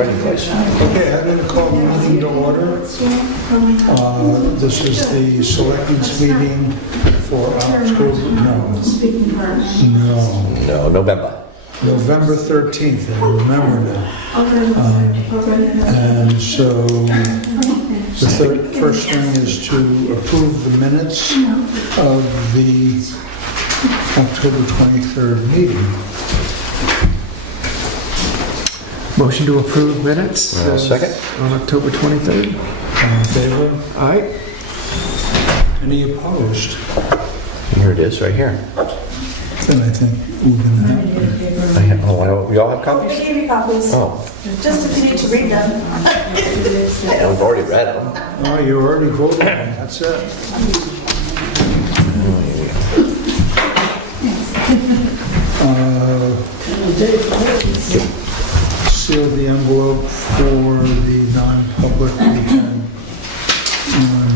Okay, I'm going to call the meeting to order. This is the Selectmen's meeting for October, No, November. November 13th, I remember now. And so the first thing is to approve the minutes of the October 23rd meeting. Motion to approve minutes. Second. On October 23rd. All in favor? Aye. Any opposed? Here it is, right here. Then I think we're going to have We all have copies? I gave you copies, Oh, just if you need to read them. I've already read them. Oh, you already voted on it, that's it. Seal the envelope for the non-public we had on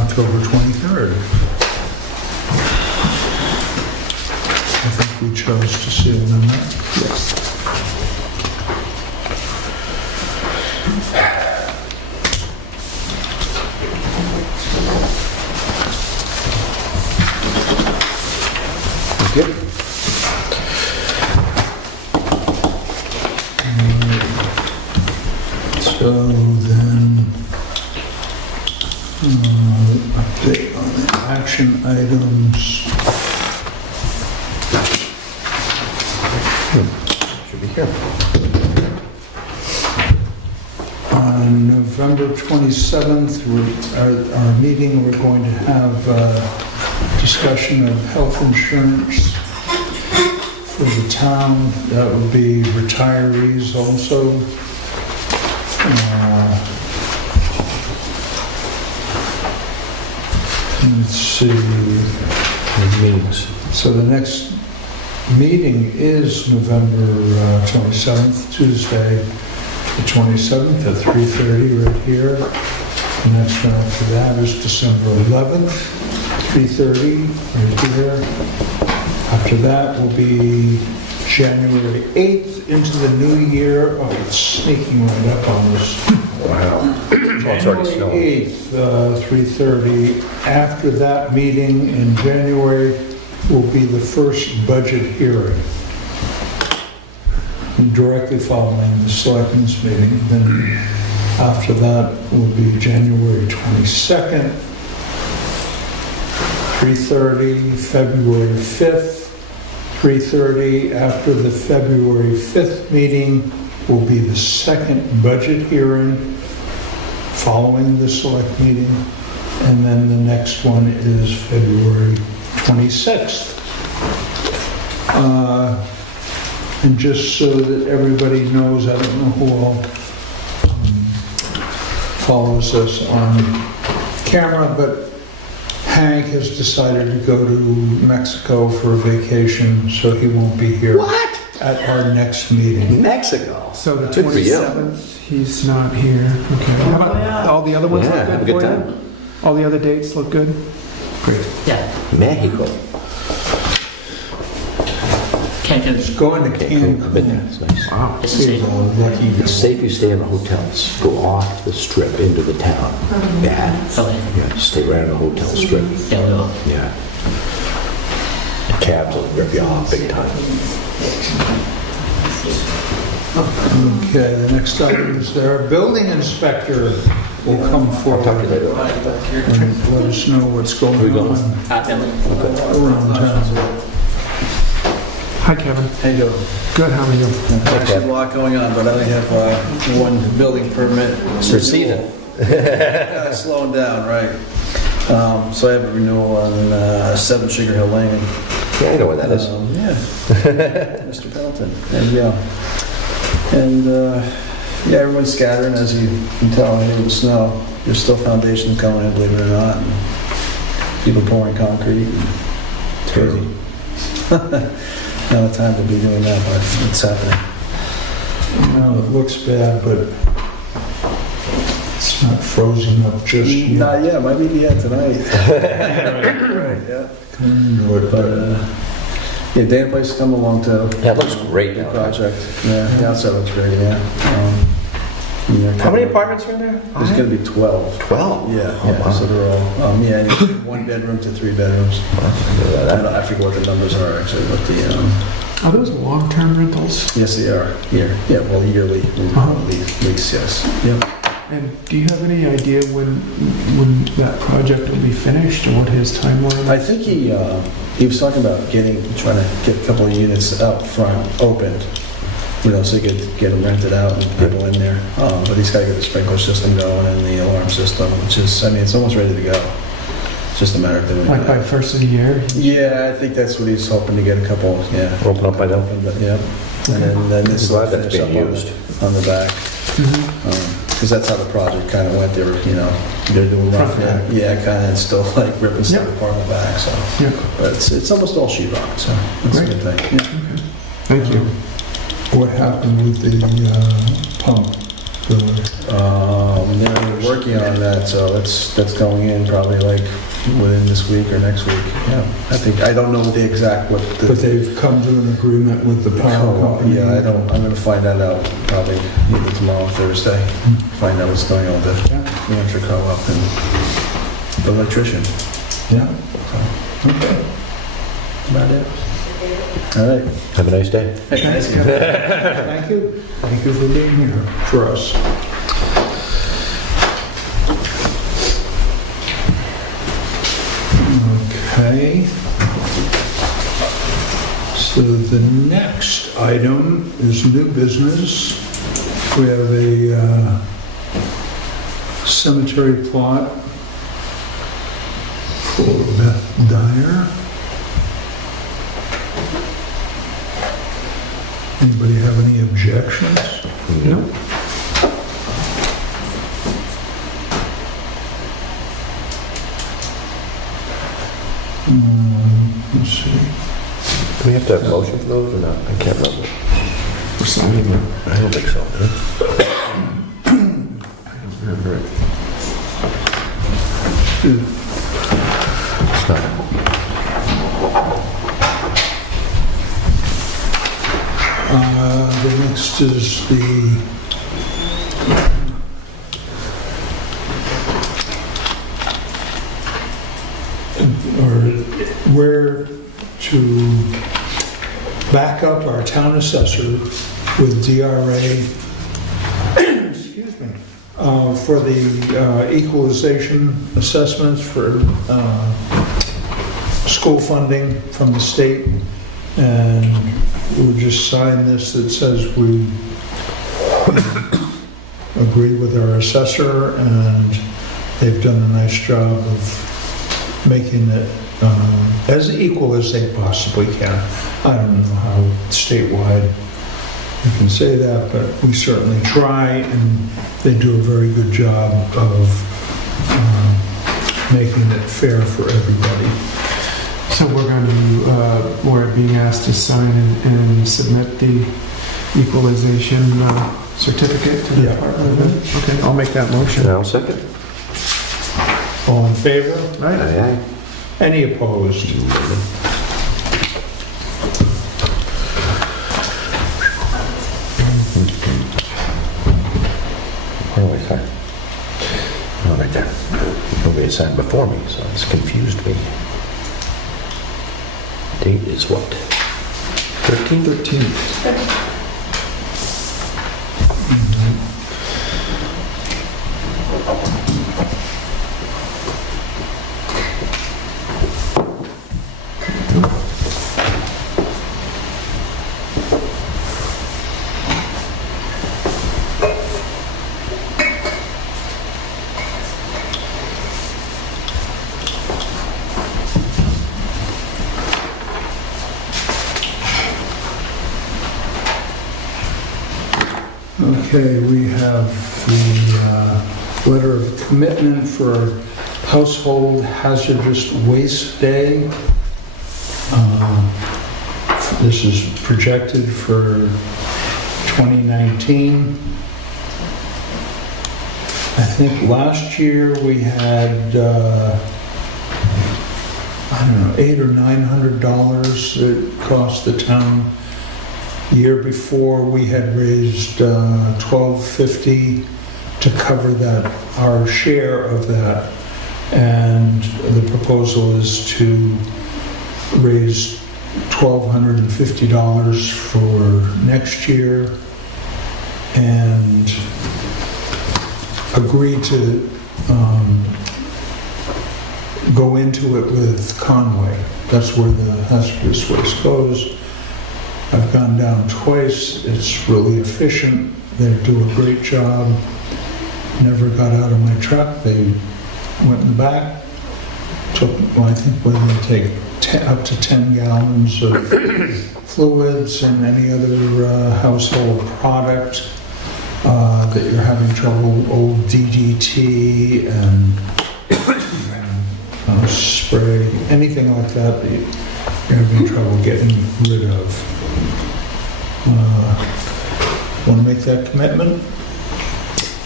October 23rd. I think we chose to seal them that. Yes. Good. So then, update on the action items. Should be here. On November 27th, our meeting, we're going to have a discussion of health insurance for the town. That would be retirees also. Let's see. Meetings. So the next meeting is November 27th, Tuesday, the 27th at 3:30 right here. The next one after that is December 11th, 3:30 right here. After that will be January 8th into the new year. Oh, it's sneaking right up on us. Wow. It's already January snowing. 8th, 3:30. After that meeting in January will be the first budget hearing. And directly following the Selectmen's meeting. Then after that will be January 22nd, 3:30, February 5th, 3:30. After the February 5th meeting will be the second budget hearing following the select meeting. And then the next one is February 26th. And just so that everybody knows, I don't know who all follows us on camera, but Hank has decided to go to Mexico for a vacation, so he won't be here. What? At our next meeting. Mexico. So the Good for you. 27th, he's not here. Okay. How about all the other ones Yeah, look have a good good for time. you? All the other dates look good? Great. Mexico. It's going to Okay, cool. I've been there. Cancun. It's nice. Wow. He's a lucky It's safe you stay in the hotels. Go off the strip into the town. Bad. Okay. Yeah, stay right on the hotel strip. Yeah, we will. Yeah. The cabs will rip you off big time. Okay, the next item is our building inspector will come I'll forward talk to you later. and let us know what's going on around town. Hi, Kevin. How you doing? Good, how are you? Actually, a lot going on, but I only have one building permit. It's their season. Kinda slowing down, right. So I have a renewal on 7 Sugar Hill Lane. Yeah, I know where that is. Yeah, Mr. Pendleton. And yeah, everyone's scattering, as you can tell, with the snow. There's still foundations coming in, believe it or not. And people pouring concrete. It's crazy. Not a time to be doing that, but it's happening. No, it looks bad, but it's not frozen up just yet. Not yet, might be yet tonight. Right. Yeah. Come into it, But Yeah, Dana Place is coming along too. Yeah, it looks great now. Project. Yeah, the outside looks great, yeah. How many apartments are in there? There's gonna be 12. 12? Yeah, Oh, yeah, wow. so they're all, yeah, and 1 bedroom to 3 bedrooms. I forget what the numbers are actually, but Are those long-term rentals? yes, they are, here. Yeah, well, yearly lease, yes. Yep. And do you have any idea when that project will be finished or what his timeline I is? think he was talking about trying to get a couple of units out front opened, so he could get them rented out and people in there. But he's got to get the sprinkler system going and the alarm system, which is, it's almost ready to go. It's just a matter of doing Like by it. first of the year? Yeah, I think that's what he's hoping to get a couple, yeah. Open up by then? But, yeah. And then this will Glad that's finish up being used. on the back. Mhm. Because that's how the project kind of went. They were, they're doing rough, Front back. yeah, kind of still like ripping stuff Yep. apart in the back. So, Yep. but it's almost all sheetrock, so that's a Great. good thing. Yeah. Thank you. What happened with the pump? They're working on that, so that's going in probably like within this week or next week. Yeah, I don't know the exact what the. But they've come to an agreement with the power company? Yeah, I'm going to find that out probably either tomorrow or Thursday. Find out what's going on with the New Hampshire Co-op and the electrician. Yeah. Okay. About it. All right. Have a nice day. Thanks. Thank you. Thank you for being here for us. Okay. So the next item is new business. We have a cemetery plot for Beth Dyer. Anybody have any objections? No? Let's see. Do we have to have a motion for those or not? I can't remember. We're signing them. I don't think so. I don't remember it. It's not. The next is the where to back up our town assessor with DRA, excuse me, for the equalization assessments for school funding from the state. And we'll just sign this that says we agree with our assessor, and they've done a nice job of making it as equal as they possibly can. I don't know how statewide you can say that, but we certainly try, and they do a very good job of making it fair for everybody. So we're being asked to sign and submit the equalization certificate to the Yeah. Department of Ed? Okay, I'll make that motion. Now, second. All in favor? Right? Aye, Any opposed? Where do I sign? Oh, right there. Nobody signed before me, so it's confused me. Date is what? 13? 13th. Okay, we have the letter of commitment for Household Hazardous Waste Day. This is projected for 2019. I think last year we had I don't know, $800 or $900 it cost the town. The year before, we had raised $1,250 to cover that, our share of that. And the proposal is to raise $1,250 for next year and agree to go into it with Conway. That's where the hazardous waste goes. I've gone down twice. It's really efficient. They do a great job. Never got out of my truck. They went in the back. Took, well, I think what they take up to 10 gallons of fluids and any other household product that you're having trouble, old DDT and spray, anything like that that you're having trouble getting rid of. Want to make that commitment?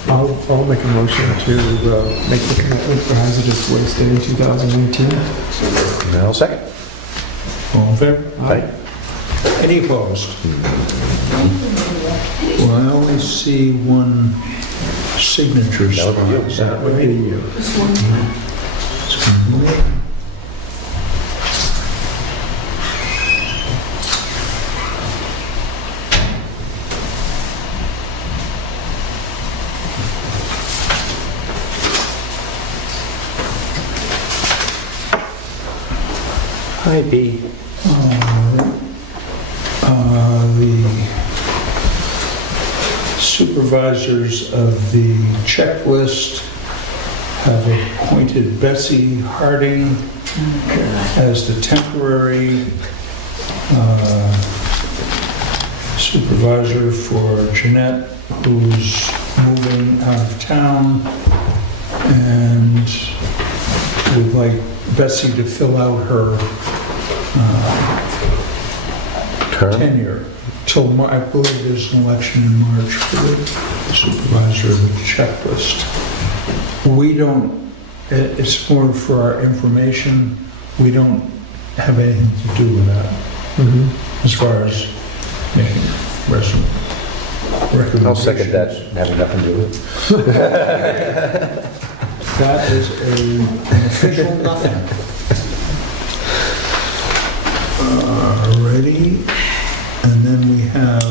I'll make a motion to make the commitment for hazardous waste day in 2018. And I'll second. All in favor? Aye. Any opposed? Well, I only see one signature That spot. would be you. Is that right? you. It's gonna be me. Hi, B. The supervisors of the checklist have appointed Bessie Harding as the temporary supervisor for Jeanette, who's moving out of town, and we'd like Bessie to fill out her Term? tenure till, I believe there's an election in March for the supervisor of the checklist. We don't, it's more for our information, we don't have anything to do with that as far as making recommendations. I'll second that, having nothing to do with it. That is an official nothing. Alrighty, and then we have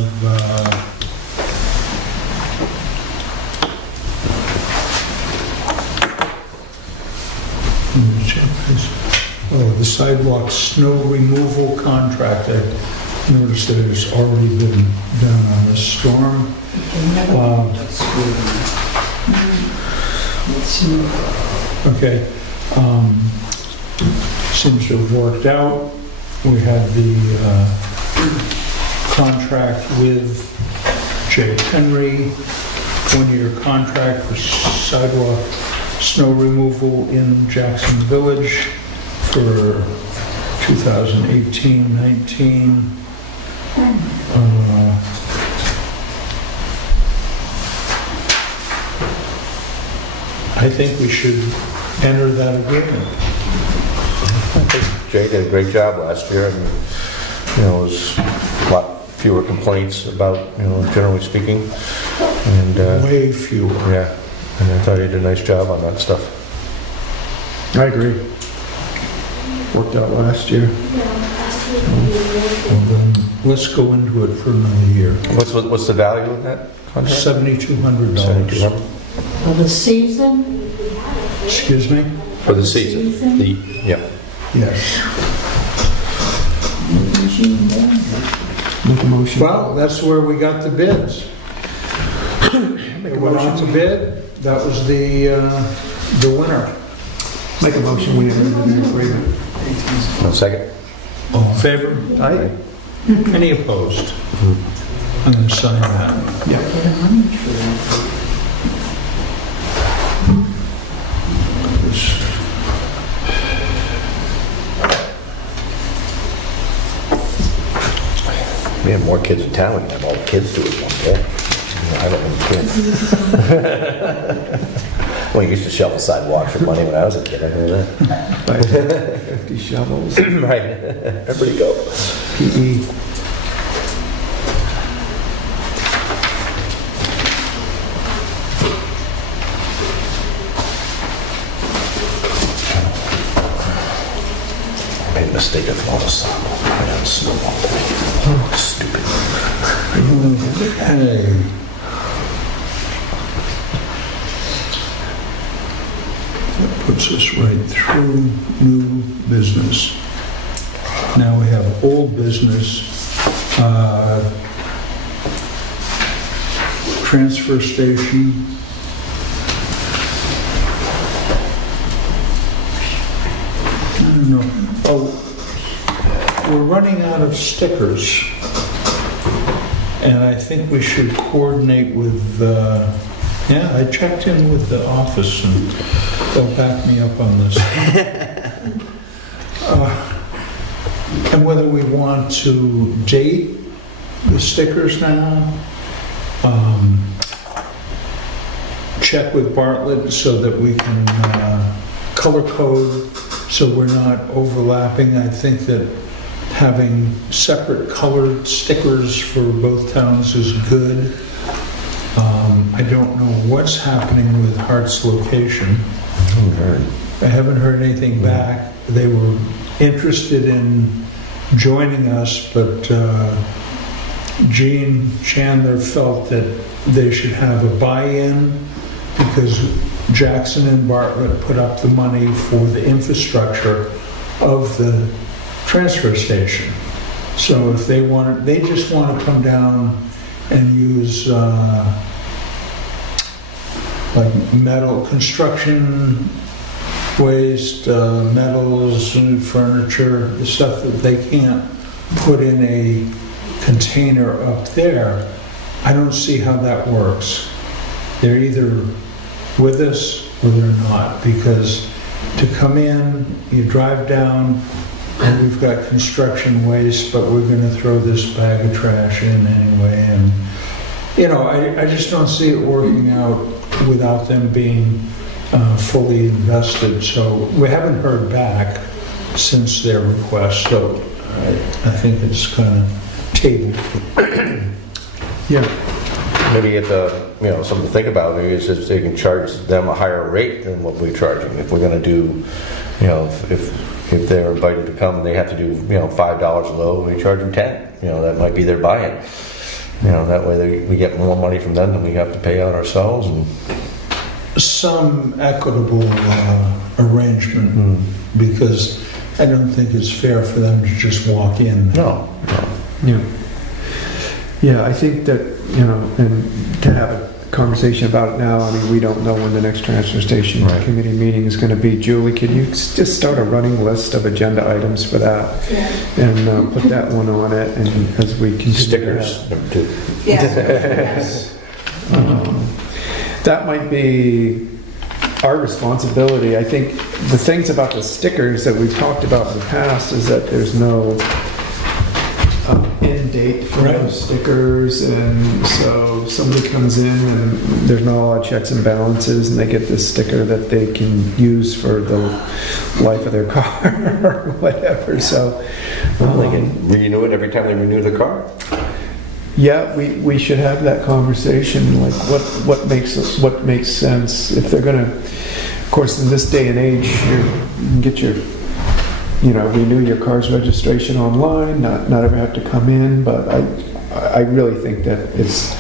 let me check this. Oh, the sidewalk snow removal contract. I noticed that it's already been done on this storm. Okay, seems to have worked out. We had the contract with J. Henry, one-year contract for sidewalk snow removal in Jackson Village for 2018-19. I think we should enter that agreement. I think Jay did a great job last year, and, you know, it was a lot fewer complaints about, you know, generally speaking, and, Way fewer. yeah, and I thought he did a nice job on that stuff. I agree. Worked out last year. Well, then, let's go into it for another year. What's the value of that contract? $7,200. $7,200? For the season? Excuse me? For the season? Yeah. Yes. Make a motion. Well, that's where we got the bids. It went out to bid. That was the winner. Make a motion, we enter into the agreement. One second. All in favor? Aye. Any opposed? I'm going to sign that. Yeah. We have more kids in town, we can have all the kids do it one day. I don't really care. Well, you used to shovel sidewalks for money when I was a kid, I know that. Like 50 shovels, Right, everybody go. PE. I made a mistake of all the snow. I got snowball today. Oh, stupid. Okay. That puts us right through new business. Now we have old business. Transfer station. I don't know. Oh, we're running out of stickers. And I think we should coordinate with, yeah, I checked in with the office and they'll back me up on this. And whether we want to date the stickers now, check with Bartlett so that we can color code so we're not overlapping. I think that having separate colored stickers for both towns is good. I don't know what's happening with Hart's location. I haven't heard anything back. They were interested in joining us, but Gene Chandler felt that they should have a buy-in because Jackson and Bartlett put up the money for the infrastructure of the transfer station. So if they want, they just want to come down and use like metal construction waste, metals and furniture, the stuff that they can't put in a container up there. I don't see how that works. They're either with us or they're not, because to come in, you drive down, and we've got construction waste, but we're going to throw this bag of trash in anyway. And, you know, I just don't see it working out without them being fully invested. So we haven't heard back since their request, so I think it's kind of tabled. Yeah, Maybe get the, you know, something to think about, maybe is if they can charge them a higher rate than what we're charging. If we're gonna do, you know, if they're invited to come, they have to do, you know, $5 a load, we charge them 10. You know, that might be their buy-in. You know, that way we get more money from them than we have to pay out ourselves. And Some equitable arrangement, because I don't think it's fair for them to just walk in. no. yeah. Yeah, I think that, you know, and to have a conversation about it now, I mean, we don't know when the next transfer station Right. committee meeting is going to be. Julie, could you just start a running list of agenda items for that? Yeah. And put that one on it, and as we continue. Stickers, number 2. Yes. That might be our responsibility. I think the things about the stickers that we've talked about in the past is that there's no end date for Right. those stickers, and so somebody comes in and there's not a lot of checks and balances, and they get this sticker that they can use for the life of their car or whatever. So Well, they can renew it every time they renew the car. yeah, we should have that conversation, like what makes sense if they're gonna, of course, in this day and age, you can get your, you know, renew your car's registration online, not ever have to come in, but I really think that it's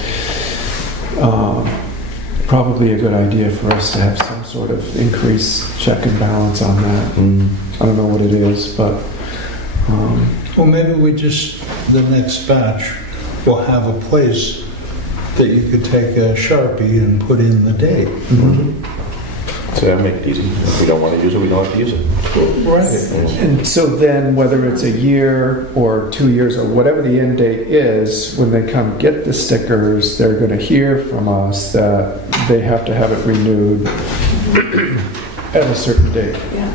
probably a good idea for us to have some sort of increased check and balance on that. I don't know what it is, but Well, maybe we just, the next batch, will have a place that you could take a Sharpie and put in the date. So that make it easy. If we don't want to use it, we don't have to use it. Right. and so then whether it's a year or 2 years or whatever the end date is, when they come get the stickers, they're going to hear from us that they have to have it renewed at a certain date. Yeah.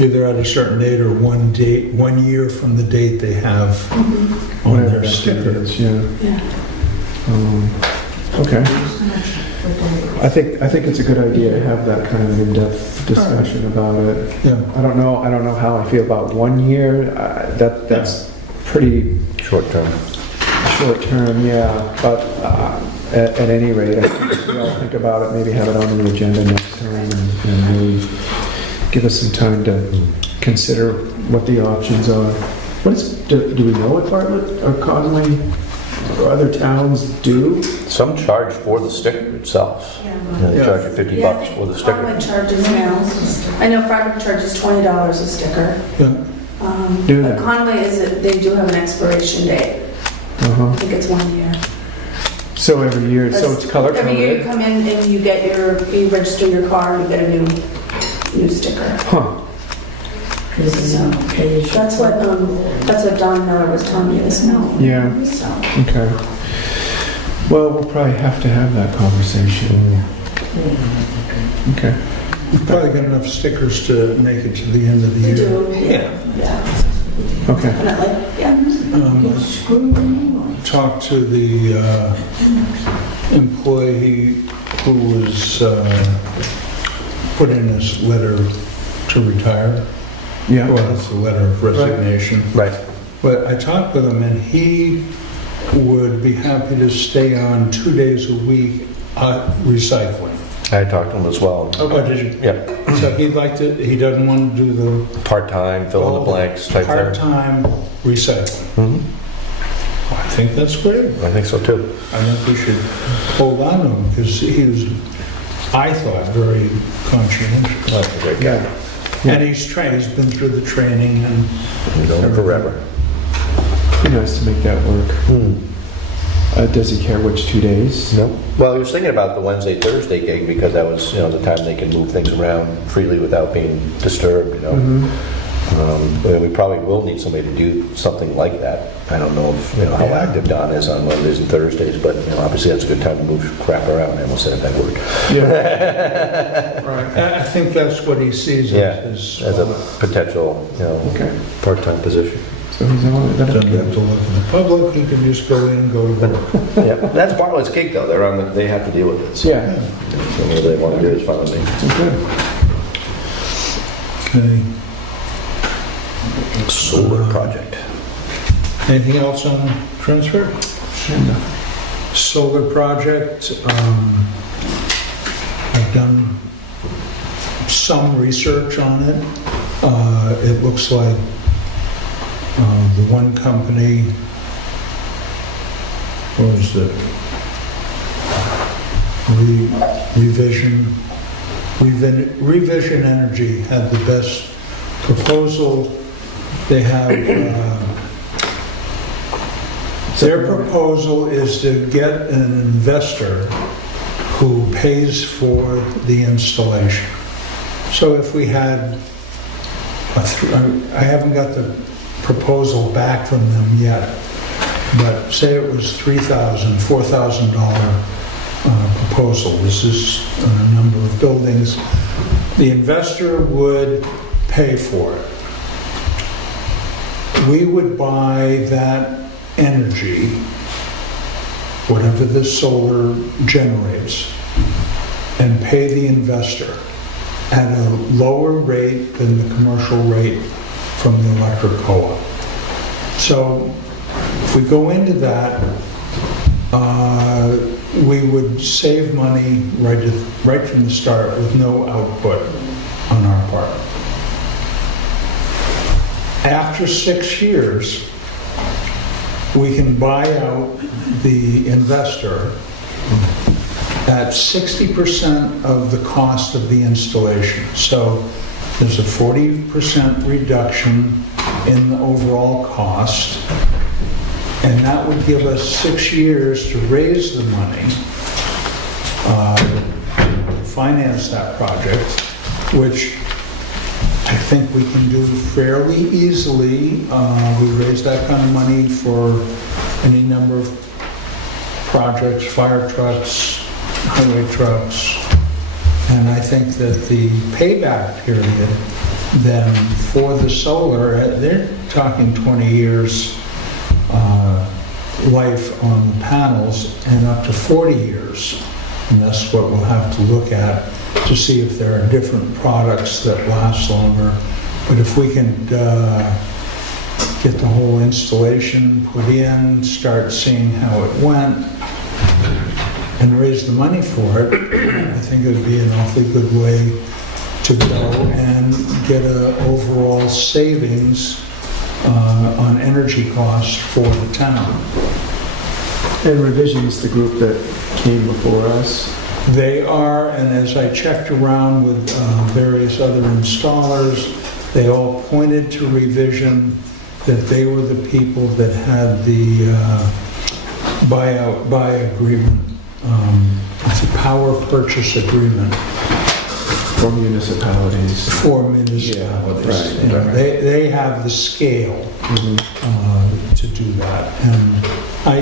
Either at a certain date or 1 year from the date they have on Whatever their that date sticker. is, yeah. Yeah. Okay. I think it's a good idea to have that kind of in-depth discussion about it. Yeah. I don't know how I feel about 1 year. That's pretty Short term. short term, yeah. But at any rate, I think we all think about it. Maybe have it on the agenda next time and really give us some time to consider what the options are. Do we know what Bartlett or Conway or other towns do? Some charge for the sticker itself. Yeah. You know, they Yeah. charge you $50 for the sticker. Farmwood charges now. I know Farmwood charges $20 a sticker. Yeah. Do But they? Conway they do have an expiration date. Uh-huh. I think it's 1 year. So every year, so it's color Every year you coded? come in and you register your car, and you get a new sticker. Huh. That's what Don Miller was telling me this morning. Yeah. So, Okay. Well, we'll probably have to have that conversation. Okay. You've probably got enough stickers to make it to the end of the we year. do, yeah, Okay. definitely, yeah. Talked to the employee who was put in his letter to retire. Yeah. Well, it's a letter of resignation. Right. But I talked with him, and he would be happy to stay on 2 days a week recycling. I talked to him as well. Oh, did you? Yeah. So he'd like to, he doesn't want to do the Part-time, fill in the blanks type thing. part-time recycling. Mhm. I think that's great. I think so too. I think we should hold on to him because he was, I thought, very conscientious. That's a great guy. Yeah. Yeah. And he's trained, he's been through the training and He's on it forever. Be nice to make that work. Does he care which 2 days? No. Well, he was thinking about the Wednesday, Thursday gig because that was, the time they can move things around freely without being disturbed, And we probably will need somebody to do something like that. I don't know if, how Yeah. active Don is on Wednesdays and Thursdays, but, obviously that's a good time to move crap around. I almost said that word. Yeah. Right. I think that's what he sees Yeah, as as a potential, Okay. part-time position. So he's on it. That's doesn't good. have to look at the public, he can just go in and go to work. Yeah, that's Bartlett's gig though. They have to deal with it. So Yeah. whatever they want to do is fine with me. Good. Okay. Solar project. Anything else on transfer? Solar project, I've done some research on it. It looks like the one company, what was it? Revision Energy had the best proposal. They have, their proposal is to get an investor who pays for the installation. So if we had, I haven't got the proposal back from them yet, but say it was $4,000 proposal. This is a number of buildings. The investor would pay for it. We would buy that energy, whatever the solar generates, and pay the investor at a lower rate than the commercial rate from the electric co-op. So if we go into that, we would save money right from the start with no output on our part. After 6 years, we can buy out the investor at 60% of the cost of the installation. So there's a 40% reduction in the overall cost, and that would give us 6 years to raise the money, finance that project, which I think we can do fairly easily. We raise that kind of money for any number of projects, fire trucks, highway trucks, and I think that the payback period then for the solar, they're talking 20 years life on the panels and up to 40 years. And that's what we'll have to look at to see if there are different products that last longer. But if we can get the whole installation put in, start seeing how it went, and raise the money for it, I think it would be an awfully good way to go and get an overall savings on energy costs for the town. And Revision's the group that came before us. They are, and as I checked around with various other installers, they all pointed to Revision, that they were the people that had the buy agreement. It's a power purchase agreement. For municipalities. For municipalities. Yeah, You know, right. They have the scale to do that. And I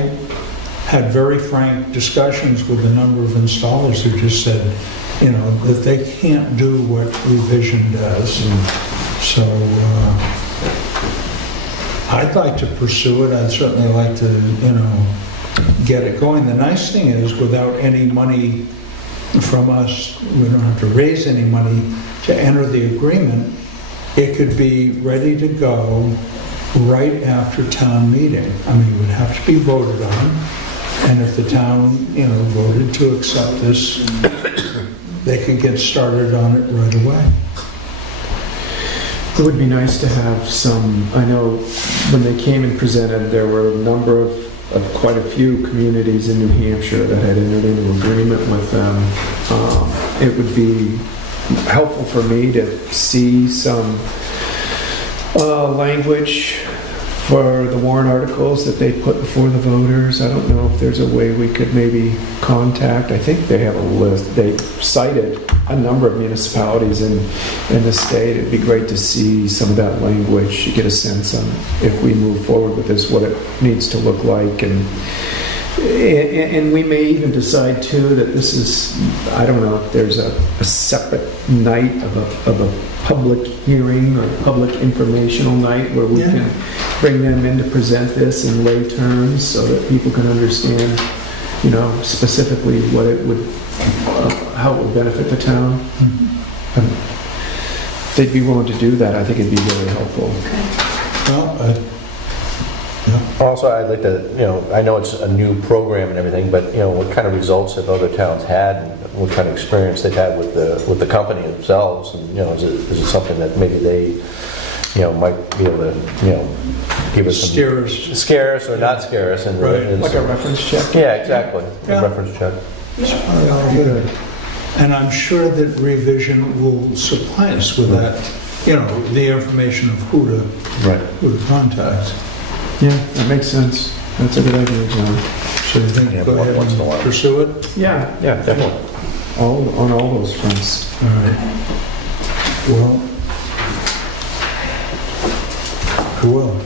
had very frank discussions with a number of installers who just said, you know, that they can't do what Revision does. So I'd like to pursue it. I'd certainly like to, you know, get it going. The nice thing is, without any money from us, we don't have to raise any money to enter the agreement. It could be ready to go right after town meeting. I mean, it would have to be voted on, and if the town, you know, voted to accept this, they could get started on it right away. It would be nice to have some, I know when they came and presented, there were a number of quite a few communities in New Hampshire that had entered into agreement with them. It would be helpful for me to see some language for the warrant articles that they put before the voters. I don't know if there's a way we could maybe contact. I think they have a list. They cited a number of municipalities in the state. It'd be great to see some of that language, to get a sense on if we move forward with this, what it needs to look like. And we may even decide too that this is, I don't know if there's a separate night of a public hearing or public informational night where we can bring them in to present this in lay terms so that people can understand, you know, specifically what it would, how it would benefit the town. And if they'd be willing to do that, I think it'd be really helpful. Well, Also, I'd like to, you know, I know it's a new program and everything, but, you know, what kind of results have other towns had, and what kind of experience they've had with the company themselves, and, you know, is it something that maybe they, you know, might be able to, you know, give us some... Scare us or not scare us. And Right. Like a reference check? Yeah, exactly. Yeah. A reference check. Good. and I'm sure that Revision will supply us with that, you know, the information of who to contact. Yeah, that makes sense. That's a good idea, John. So you think, Yeah, go ahead once in a and while. pursue it? Yeah, Yeah, definitely. on all those fronts. All right. Well, I will.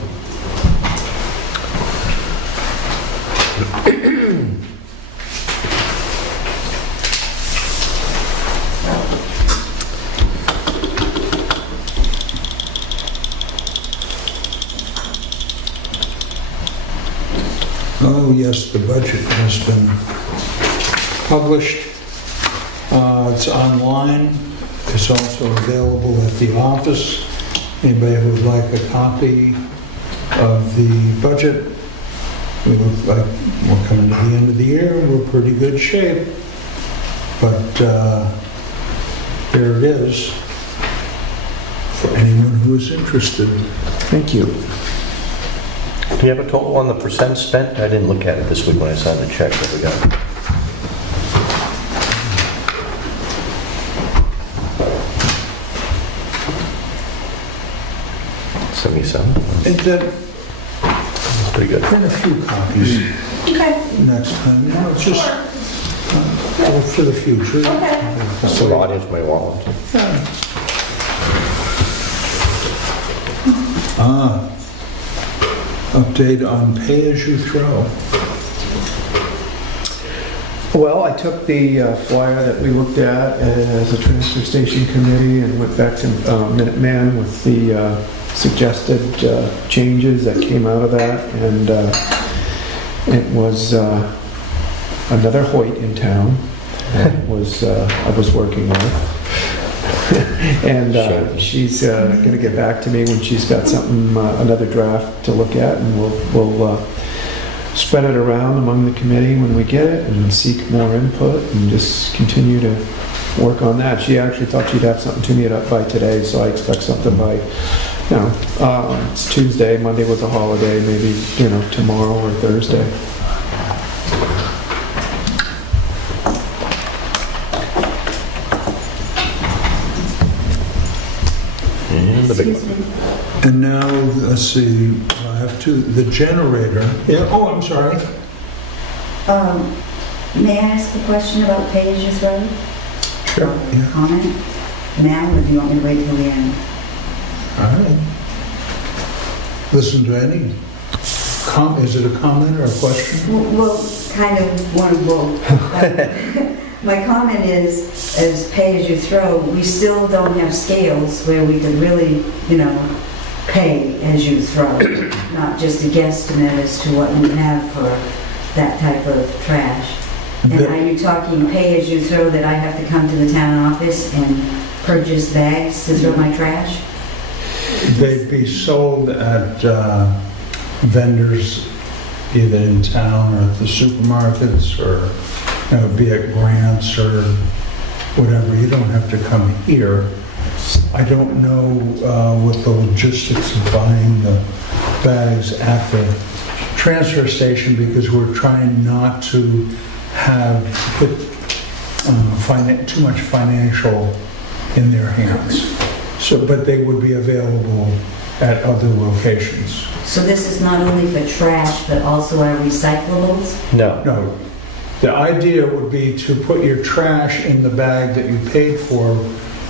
Oh, yes, the budget has been published. It's online. It's also available at the office. Anybody who would like a copy of the budget? We look like we're coming to the end of the year. We're pretty good shape. But there it is for anyone who is interested. Thank you. Do you have a total on the percent spent? I didn't look at it this week when I signed the check that we got. It's Pretty good. been a few copies Okay, next time. You know, it's just for the future. okay. Some audience may want one. Update on pay-as-you-throw. Well, I took the flyer that we looked at as a transfer station committee and went back to Minuteman with the suggested changes that came out of that. And It was another Hoyt in town that I was working with. And she's going to get back to me when she's got something, another draft to look at, and we'll spread it around among the committee when we get it and seek more input and just continue to work on that. She actually thought she'd have something to me by today, so I expect something by, it's Tuesday, Monday was a holiday, maybe, tomorrow or Thursday. And the big Excuse one. me. And now, let's see, I have the generator. Yeah, oh, I'm sorry. May I ask a question about pay-as-you-throw? Sure. Yeah. Comment? Now, or do you want me to wait till the end? All right. Listen to any is it a comment or a question? Well, kind of one of both. My comment is, as pay-as-you-throw, we still don't have scales where we could really, pay as you throw, not just a guesstimate as to what we have for that type of trash. And are you talking pay as you throw that I have to come to the town office and purchase bags to throw my trash? They'd be sold at vendors either in town or at the supermarkets or be it Grants or whatever. You don't have to come here. I don't know what the logistics of buying the bags at the transfer station, because we're trying not to put too much financial in their hands. So, but they would be available at other locations. So this is not only for trash, but also our recyclables? No. No, the idea would be to put your trash in the bag that you paid for.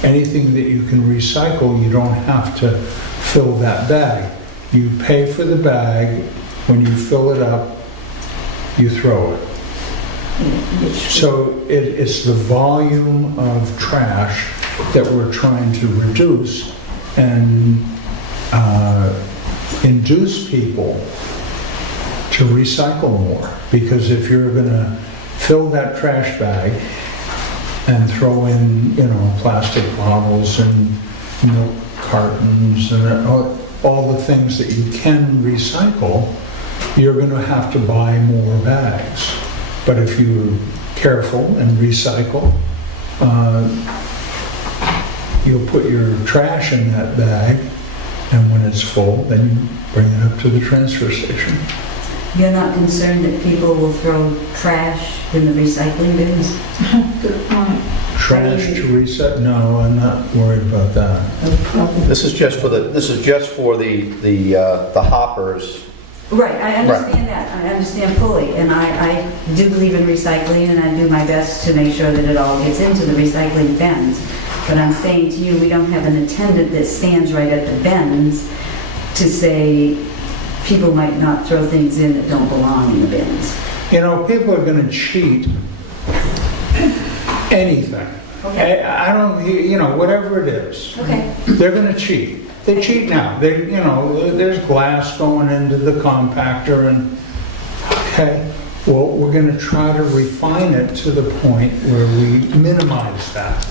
Anything that you can recycle, you don't have to fill that bag. You pay for the bag. When you fill it up, you throw it. So it's the volume of trash that we're trying to reduce and induce people to recycle more. Because if you're going to fill that trash bag and throw in, plastic bottles and milk cartons and all the things that you can recycle, you're going to have to buy more bags. But if you're careful and recycle, you'll put your trash in that bag, and when it's full, then you bring it up to the transfer station. You're not concerned that people will throw trash in the recycling bins? Good point. Trash to recycle? No, I'm not worried about that. This is just for the hoppers. Right, I understand that. I understand fully. And I do believe in recycling, and I do my best to make sure that it all gets into the recycling bins. But I'm saying to you, we don't have an attendant that stands right at the bins to say people might not throw things in that don't belong in the bins. People are going to cheat anything. Okay. I don't, whatever it is. Okay. They're going to cheat. They cheat now. There's glass going into the compactor, and okay, well, we're going to try to refine it to the point where we minimize that.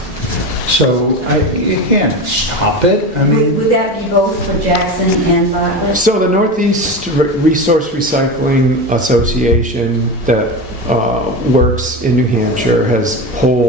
So you can't stop it. I mean, Would that be both for Jackson and Bartlett? So the Northeast Resource Recycling Association that works in New Hampshire has whole